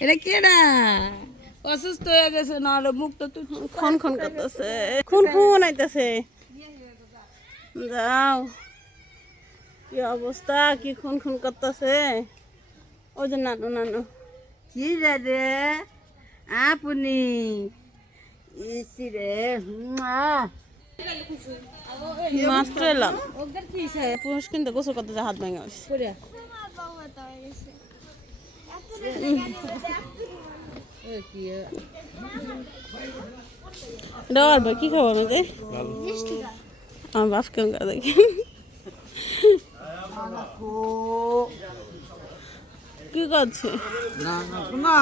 এটা কেডা? অসুস্থ হয়ে গেছে নাহলে মুখ তো তুই খন খন করতেছে। খুন খুন আইতেছে। যাও। কি অবস্থা? কি খুন খুন করতেছে? ওই যে নানু নানু। কি রে আপনি? ইসি রে মাত্র এলাম। পুরুষ কিন্তু গোসল করতে হাত ভেঙে ডর ভাই কি খাব আমাদের আমার বাপ কেমন করে দেখি কি করছে না না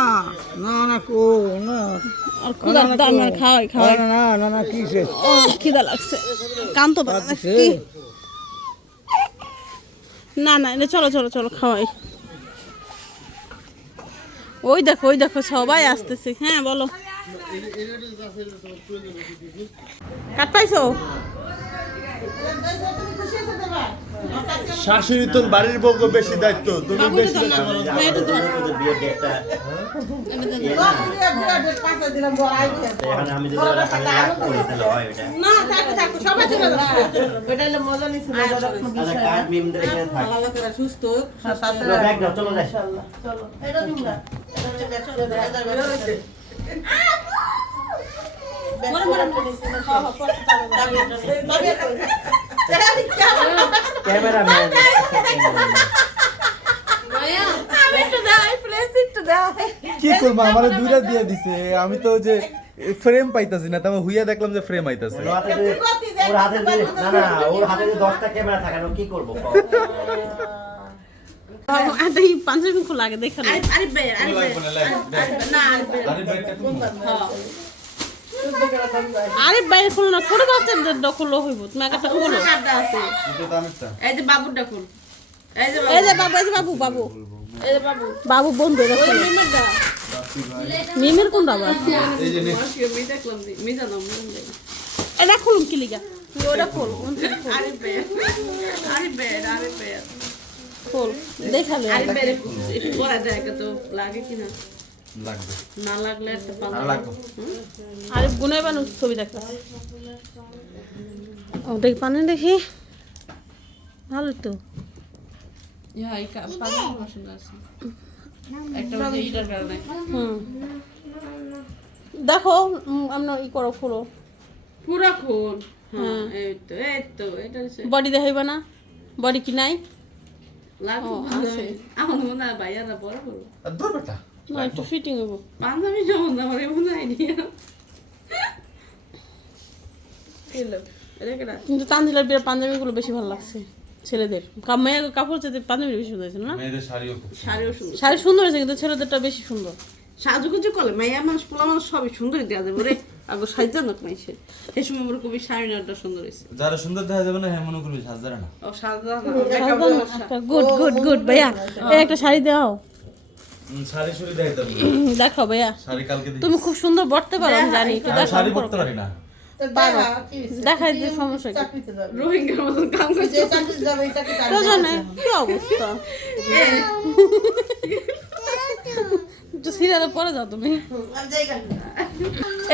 না না কো না আর আর খাওয়াই খাওয়াই না না না কিসে ও খিদা লাগছে কাম তো পাতা না না চলো চলো চলো খাওয়াই ওই দেখো ওই দেখো সবাই আসতেছে। হ্যাঁ বলো। কাট পাইছো? শাশুড়ি তোর বাড়ির বউকে বেশি দায়িত্ব তুমি বেশি হয় আচ্ছা সুস্থ। কি করব? আমার দুইটা দিয়ে দিছে। আমি তো যে ফ্রেম পাইতাছি না তারপর হুইয়া দেখলাম যে ফ্রেম আইতাছে। ওর হাতে না না, ওর হাতে যে দশটা ক্যামেরা থাকে কি করব? পাঞ্জাবি খোলা আগে দেখে নাও। আরে বাইরে খোলো না ছোট বাচ্চাদের দখল হইব তুমি আগে একটা খোলো এই যে বাবুরটা খুল। এই যে বাবু এই যে বাবু বাবু। এই যে বাবু। বাবু বন্ধু মিমের দেখলাম মি জানাম এটা খুলুন কি লিগা? তুই ওটা খোল? আরে বের আরে বের আরে বের। খোল দেখালে আরে বের একটু পরে দেখা তো লাগে কিনা। না লাগলে আর গুনে বানু ছবি দেখা ও দেখি পানি দেখি। ভালো তো। ইয়া দেখো আমরা ই করো খোলো পুরা খুন হ্যাঁ। এই তো এই তো এটা বডি দেখাইবা না? বডি কি নাই? লাগো আমার মনে হয় ভাইয়ারা বড় বড়। আর বেটা। না একটু ফিটিং হইব পাঞ্জাবি যেমন আমার এমন আইডিয়া কিন্তু তানজিলার বিয়ের পাঞ্জাবিগুলো বেশি ভালো লাগছে ছেলেদের। মেয়ের কাপড় চেয়ে পাঞ্জাবি বেশি সুন্দর হয়েছে না? মেয়েদের শাড়িও খুব শাড়িও সুন্দর। শাড়ি সুন্দর হয়েছে কিন্তু ছেলেদেরটা বেশি সুন্দর। সাজুগুজু করলে মাইয়া মানুষ পোলা মানুষ সবই সুন্দরই দেওয়া যাবে রে। আগে সাজ্জা নক মাইছে। এই সময় আমার কবি সুন্দর হয়েছে যারা সুন্দর দেখা যাবে না হ্যাঁ মনে করবি সাজদারা না। ও সাজা গুড গুড গুড ভাইয়া। এই একটা শাড়ি দাও। শাড়ি শুড়ি দেখাইতাম দেখো ভাইয়া। শাড়ি কালকে তুমি খুব সুন্দর পড়তে পারো আমি জানি একটু দেখো শাড়ি পারি না। দেখাই দিয়ে সমস্যা কি? রোহিঙ্গার মতন কাম করছে। তো জানে কি অবস্থা? সিরিয়ালে পরে যাও তুমি।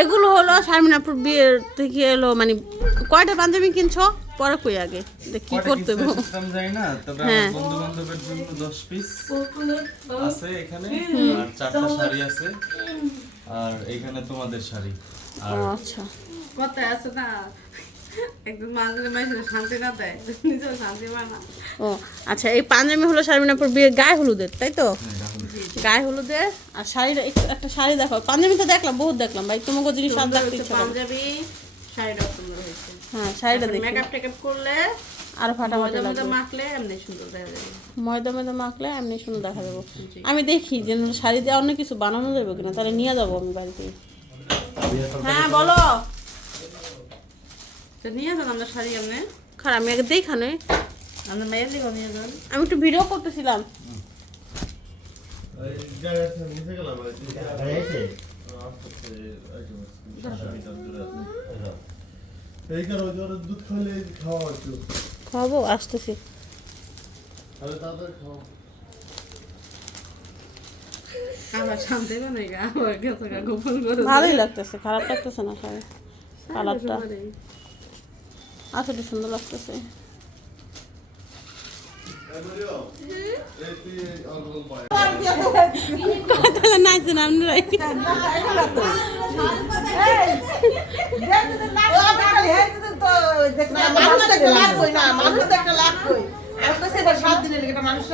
এগুলো হলো শারমিনাপুর বিয়ের থেকে এলো মানে কয়টা পাঞ্জাবি কিনছ? পরে কই আগে? কি করতে হবে? সিস্টেম না তবে হ্যাঁ। বন্ধু বান্ধবের জন্য 10 পিস আছে এখানে আর চারটা শাড়ি আছে আর এখানে তোমাদের শাড়ি আর আচ্ছা। কত আছে না? ও আচ্ছা এই পাঞ্জাবি হলো শারমিনাপুর বিয়ের গায়ে হলুদের তাই তো? গায়ে হলুদের। আর শাড়িটা একটু- একটা শাড়ি দেখো পাঞ্জাবি তো দেখলাম বহুত দেখলাম ভাই। তোমাকে জিনিস সুন্দর দেখতে ইচ্ছা পাঞ্জাবি শাড়িটাও সুন্দর হয়েছে। হ্যাঁ শাড়িটা দেখি। মেকআপ টেকআপ করলে আর ফাটাফাটি লাগবে। মাখলে এমনি সুন্দর দেখা যাবে। ময়দা ময়দা মাখলে এমনি সুন্দর দেখা যাব। আমি দেখি যে শাড়ি দিয়ে অন্য কিছু বানানো যাবে কিনা তাহলে নিয়ে যাব আমি বাড়িতে। হ্যাঁ বলো। তো নিয়ে যান আমরা শাড়ি খারাপ আমি আগে দেখানো আমরা মেয়ের দিকেও নিয়ে যান। আমি একটু ভিডিও করতেছিলাম। খাব আসতেছি। ভালোই লাগতেছে খারাপ লাগতেছে না শাড়ি কালারটা আসলে সুন্দর লাগতেছে। তাহলে নাচছেন আপনারাই মানুষ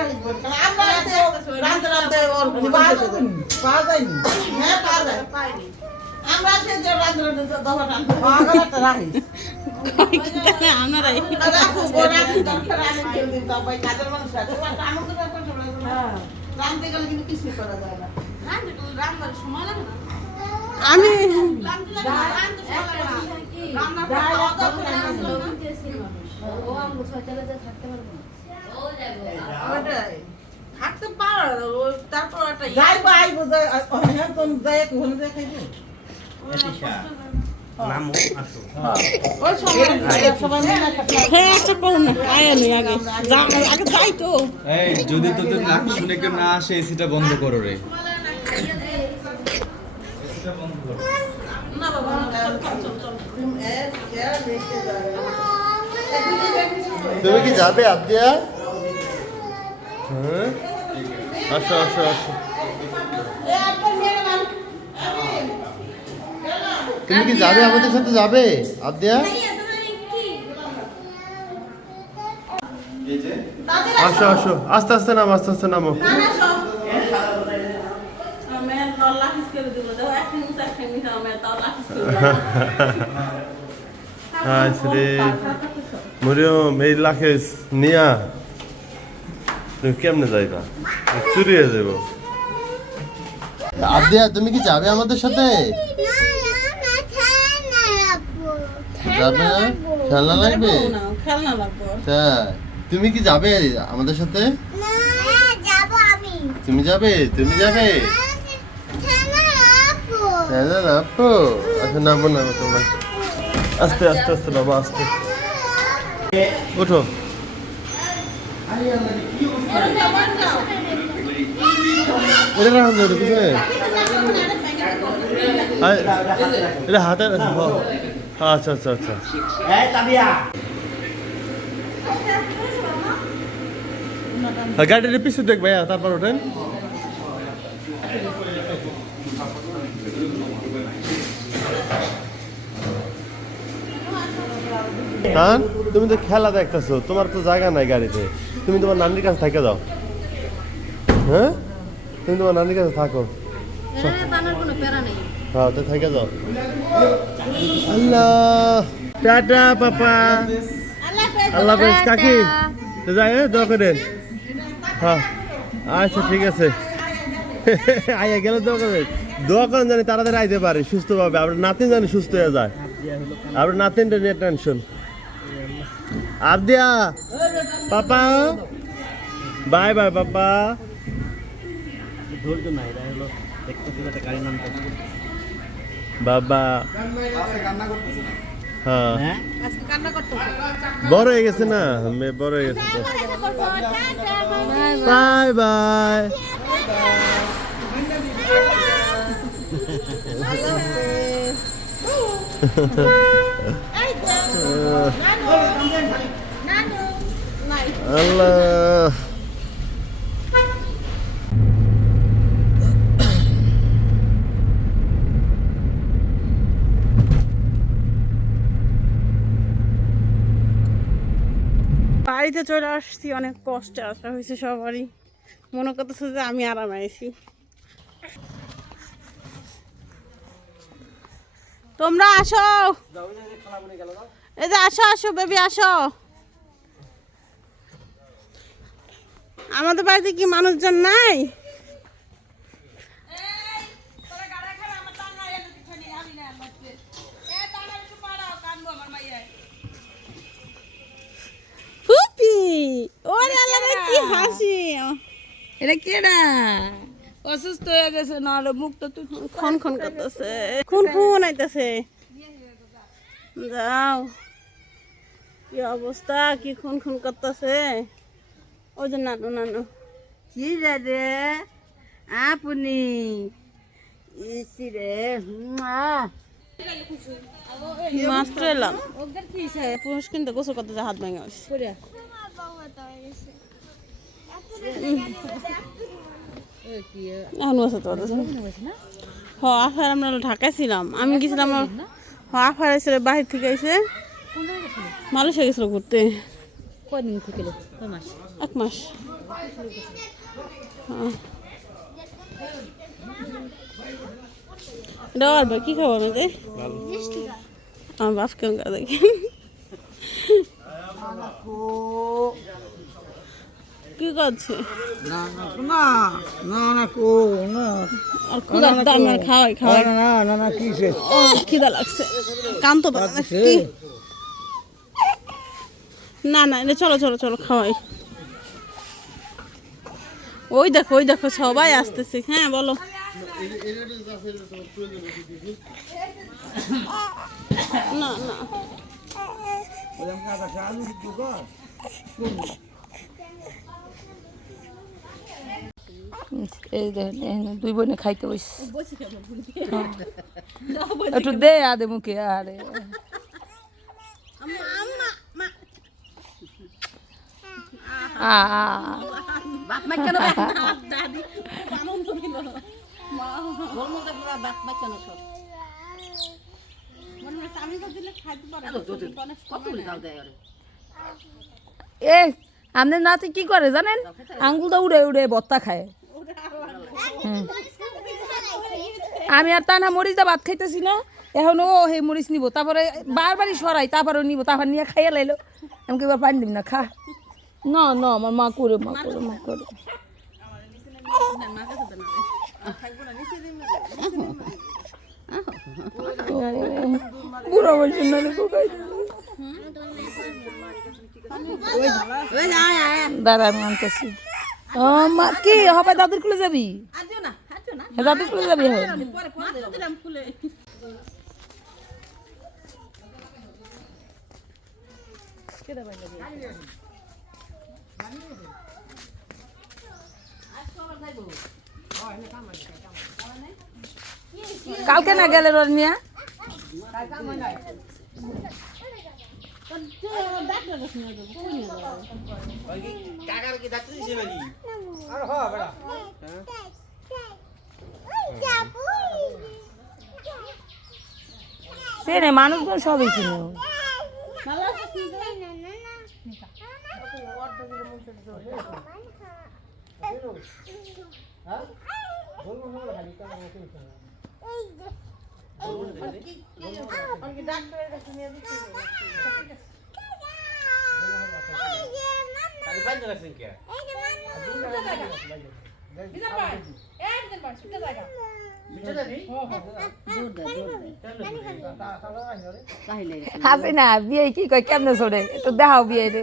আমি হ্যাঁ। থাকতে পারো ও- তারপর একটা যাইবো আইবো যাই হ্যাঁ তুমি যাই একটু হলে যাই যদি তোদের নাক শুনে কেউ না আসে এসিটা বন্ধ করো রে। তুমি কি যাবে আদ্যা হ্যাঁ? আসো আসো আসো। তুমি কি যাবে? আমাদের সাথে যাবে? আদ্যা? আসো আসো। আস্তে আস্তে নামো, আস্তে আস্তে নামো। আচ্ছা মরিয়ম আদ্যা, তুমি কি যাবে আমাদের সাথে? যাবে? খেলনা লাগবে? না খেলনা লাগবে। তাই। তুমি কি যাবে আমাদের সাথে? তুমি যাবে? তুমি যাবে? খেলনা আপু আচ্ছা নামো নামো তোমরা। আস্তে আস্তে আস্তে বাবা আস্তে। ওঠো এটা রাখুন এটা হাতে ও, আচ্ছা আচ্ছা আচ্ছা। এই তাবিয়া। গাড়ির পিছু দেখ ভাইয়া তারপর ওঠেন। হ্যাঁ তুমি তো খেলা দেখতেছো তোমার তো জায়গা নাই গাড়িতে। তুমি তোমার নানির কাছে থেকে যাও। হ্যাঁ? তুমি তোমার নানির কাছে থাকো। হ্যাঁ তো থেকে যাও। আল্লাহ। টাটা পাপা। আল্লাহ হাফেজ কাকি। তো যাই দোয়া করেন। হ্যাঁ। আচ্ছা ঠিক আছে। আইয়া গেলে দোয়া করেন দোয়া করেন জানি তাড়াতাড়ি আইতে পারে সুস্থভাবে। আপনার নাতিন জানি সুস্থ হয়ে যায়। আপনার নাতিনটা নিয়ে টেনশন। আবদিয়া পাপা। Bye bye papa. ধৈর্য নাই এটা হলো একটা গাড়ি নাম বাবা। হ্যাঁ। বড় হয়ে গেছে না? বড় হয়ে গেছে বাই বাই। আল্লাহ। বাড়িতে চলে আসছি, অনেক কষ্টে আসা হয়েছে সবারই। মনে করতেছে যে আমি আরাম আইছি তোমরা আসো। এই যে আসো আসো, বেবি, আসো। আমাদের বাড়িতে কি মানুষজন নাই? এটা কেডা? অসুস্থ হয়ে গেছে নাহলে মুখটা তুই খন খন করতেছে। খুন খুন আইতেছে। যাও। কি অবস্থা? কি খুন খুন করতেছে? ওই যে নানু নানু। কি রে আপনি? ইসি রে মাত্র এলাম। পুরুষ কিন্তু গোসল করতে হাত ভেঙে গেছে। এখন বসে তো হ আফার আমরা ঢাকায় ছিলাম। আমি গেছিলাম হ আফার এসে বাহির থেকে এসে মালয়েশিয়া গেছিল ঘুরতে। কদিন থেকে এক মাস। হ্যাঁ। এটা আর কি খাব আমাদের আমার বাপ কেমন দেখি। কি করছে? না না না না। কো না আর ক্ষুদা তো আমার খাওয়াই খাওয়াই। না না না কি সে ও খিদা লাগছে। কান তো না। কি? না না এটা চলো চলো চলো খাওয়াই। ওই দেখো ওই দেখো সবাই আসতেছে। হ্যাঁ বলো। না না। এই দুই বোনে খাইতে বইস একটু দে আদে মুখে আরে। এ আমাদের নাতি কি করে জানেন? আঙ্গুলটা উড়ে উড়ে বত্তা খায়। আমি আর তা না মরিচ দা ভাত খাইতেছি না। এখন ও হে মরিচ নিব। তারপরে বারবারই সরাই তারপরে নিব। তারপর নিয়ে খাইয়া লাইলো। আমাকে এবার পানি দিবি না, খা। না না, আমার মা করে মা করে মা করে। বুড়ো বলছেন না কোকাই আমি আনতেছি। মা কি? হবে দাদুর খুলে যাবি? হ্যাঁ দাদুর খুলে যাবি কালকে না গেলে রোর নিয়ে কাকার কি ডাক্তার দিছে নাকি সে নে মানুষজন সবই ছিল কালি হাসি না বিয়ে কি কয়? কেমনে চলে? একটু দেখাও বিয়ে রে।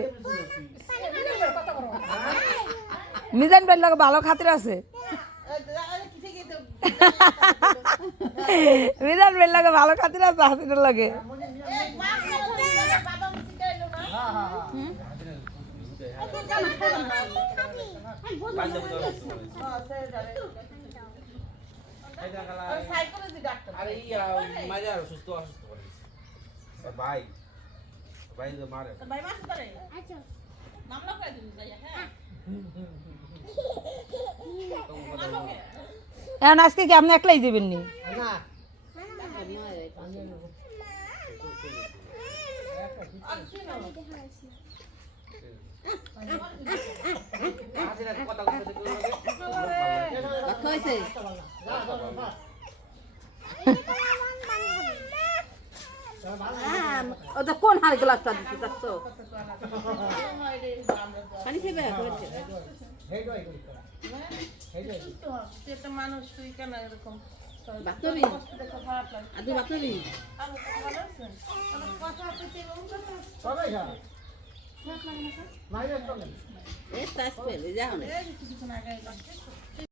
মিজান ভাইয়ের লগে ভালো খাতির আছে। মিজান ভাইয়ের লগে ভালো খাতির আছে হাসিনের লগে? আরে ইয়া মাজার সুস্থ অসুস্থ করে ভাই ভাই তো মারে। এখন আজকে কি আপনি একলাই যাবেন নি? ওটা কোন হার গ্লাসটা দিচ্ছে দেখছ? তুই একটা মানুষ তুই কেন এরকম যাও